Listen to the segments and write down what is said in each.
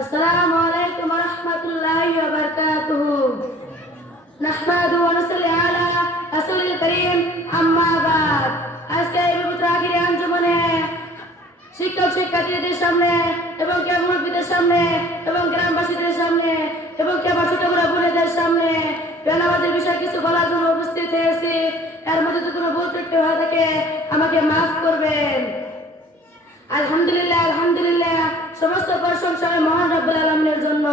আসসালামু আলাইকুম ওয়া রাহমাতুল্লাহি ওয়া বারাকাতুহু নাহমাদু ওয়া নুসাল্লি আলা রাসূলিল কারীম। আম্মা বাদ। আজকে এই পবিত্র আখিরি আঞ্জুমানে শিক্ষক, শিক্ষার্থীদের সামনে এবং কে মুরব্বীদের সামনে এবং গ্রামবাসীদের সামনে এবং কে বাচ্চা ছোটরা বোনেদের সামনে বেলাবাদের বিষয়ে কিছু বলার জন্য উপস্থিত হয়েছি। এর মধ্যে যদি কোনো ভুল ত্রুটি হয়ে থাকে, আমাকে মাফ করবে প্রশংসা মহান রব্বুল আলমিনের জন্য।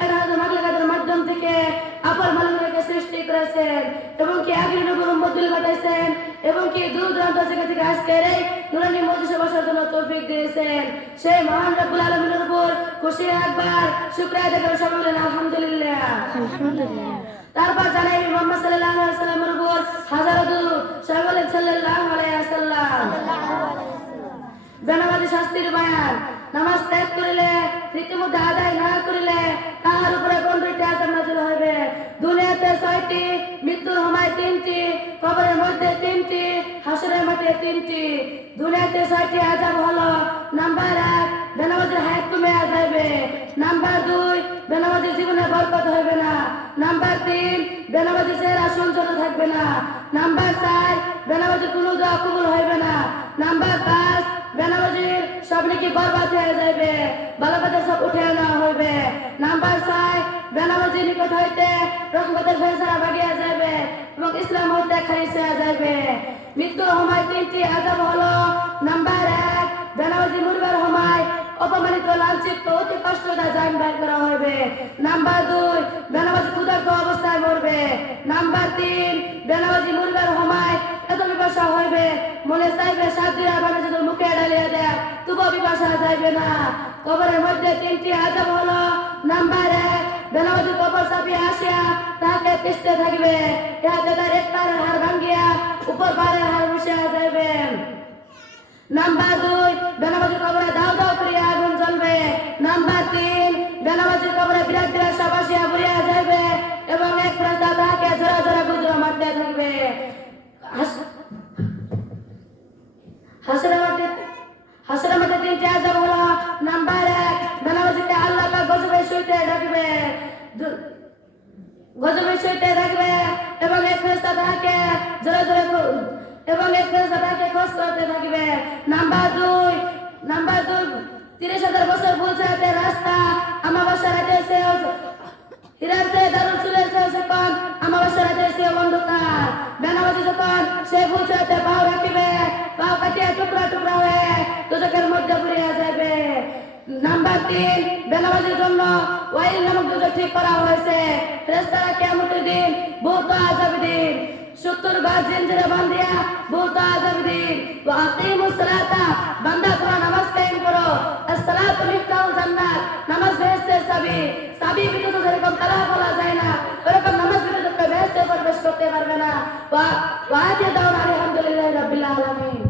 কারাহাদের মাগলাগাদের মাধ্যম থেকে আপার মালিককে সৃষ্টি করেছেন এবং কি আগের নবর মধ্যে ঘটাইছেন এবং কি দূর দূরান্ত জায়গা থেকে আজকের এই নুরানি মজলিসে বসার জন্য তৌফিক দিয়েছেন সেই মহান রব্বুল আলমিনের উপর খুশি একবার শুক্রিয়া দেখার সবাই বলেন আলহামদুলিল্লাহ। তারপর জানাই মোহাম্মদ সাল্লাল্লাহু জনবাদী শাস্তির বয়ান। নামাজ ত্যাগ করিলে রীতিমতো আদায় না করিলে তাহার উপরে পনেরোটি আজাব নাজিল হইবে? দুনিয়াতে ছয়টি, মৃত্যুর সময় তিনটি, কবরের মধ্যে তিনটি, হাসরের মাঠে তিনটি। দুনিয়াতে ছয়টি আজাব হলো, নাম্বার এক, বেনামাজির হায়াত কমে যাইবে। নাম্বার দুই, বেনামাজির জীবনে বরকত হইবে না। নাম্বার তিন, বেনামাজির চেহারা সঞ্চল থাকবে না। নাম্বার চার, বেনামাজির কোনো দোয়া কবুল হইবে না। নাম্বার পাঁচ বেনামাজির সব নাকি বরবাদ হয়ে ভালো কথা সব উঠে আনা হইবে। নাম্বার ছয় বেনামাজির নিকট হইতে রহমতের ফেসরা বাগিয়া যাবে এবং ইসলাম হইতে খারিজ যাবে মৃত্যুর সময় তিনটি আজাব হলো, নাম্বার এক বেনামাজি মুরবার সময় অপমানিত, লাঞ্ছিত, অতি কষ্টটা জান বের করা হবে নাম্বার দুই বেনামাজি ক্ষুধার্ত অবস্থায় মরবে। নাম্বার তিন বেনামাজি মুরবার সময় এত বিপাশা হইবে, মনে চাইবে সাত দিন আবার যাইবে না কবরের মধ্যে তিনটি আজাব হলো নাম্বার এক বেনামাজি কবর চাপিয়ে আসিয়া তাকে পিছতে থাকবে ইহাতে তার এক পায়ের হাড় ভাঙ্গিয়া উপর পায়ের হাড় বসিয়া যাইবে নাম্বার দুই বেনামাজির কবরে দাও দাও করিয়া আগুন জ্বলবে নাম্বার তিন বেনামাজির কবরে বিরাট বিরাট সবাসিয়া বুড়িয়া যাইবে এবং এক ফেরেশতা তাহাকে জোড়া জোড়া গুজরা মারতে থাকবে হাস- হাসরের মাঠে হাসরের মাঠে তিনটি আজাব শুইতে থাকবে এবং এক ফেরেশতা তাহাকে জোরে জোরে এবং এক ফেরেশতা তাহাকে খোঁজ করতে থাকবে। নাম্বার দুই নাম্বার দুই, তিরিশ হাজার বছর পৌঁছাতে রাস্তা আমার বাসা রাতে সে চেয়ে দারুণ চুলের চেয়ে যখন আমার বাসা রাতে সে অন্ধকার। বেনামাজি যখন সে পৌঁছাতে পাও রাখিবে, পাও কাটিয়া টুকরা টুকরা হয়ে দুজকের মধ্যে পড়িয়া যাবে নাম্বার তিন বেনামাজির জন্য ওয়াইল নামক দুটো ঠিক করা হয়েছে। ফেরেস্তারা কেমতের দিন বহুত আজাব দিন। সত্তর বার জিনজিরা বান্ধিয়া বহুত আজাব দিন। ওয়াকিমুস সালাতা, বান্দা তোমরা নামাজ কায়েম করো। আসসালাতু মিফতাহুল জান্নাত, নামাজ বেহেশতের চাবি। চাবি বিদ্যুৎ যেরকম তারা বলা যায় না। ওরকম নামাজ বিদ্যুৎ বেহেশতে প্রবেশ করতে পারবে না। ওয়া ওয়া দাও আলহামদুলিল্লাহ রাব্বিল আলামিন।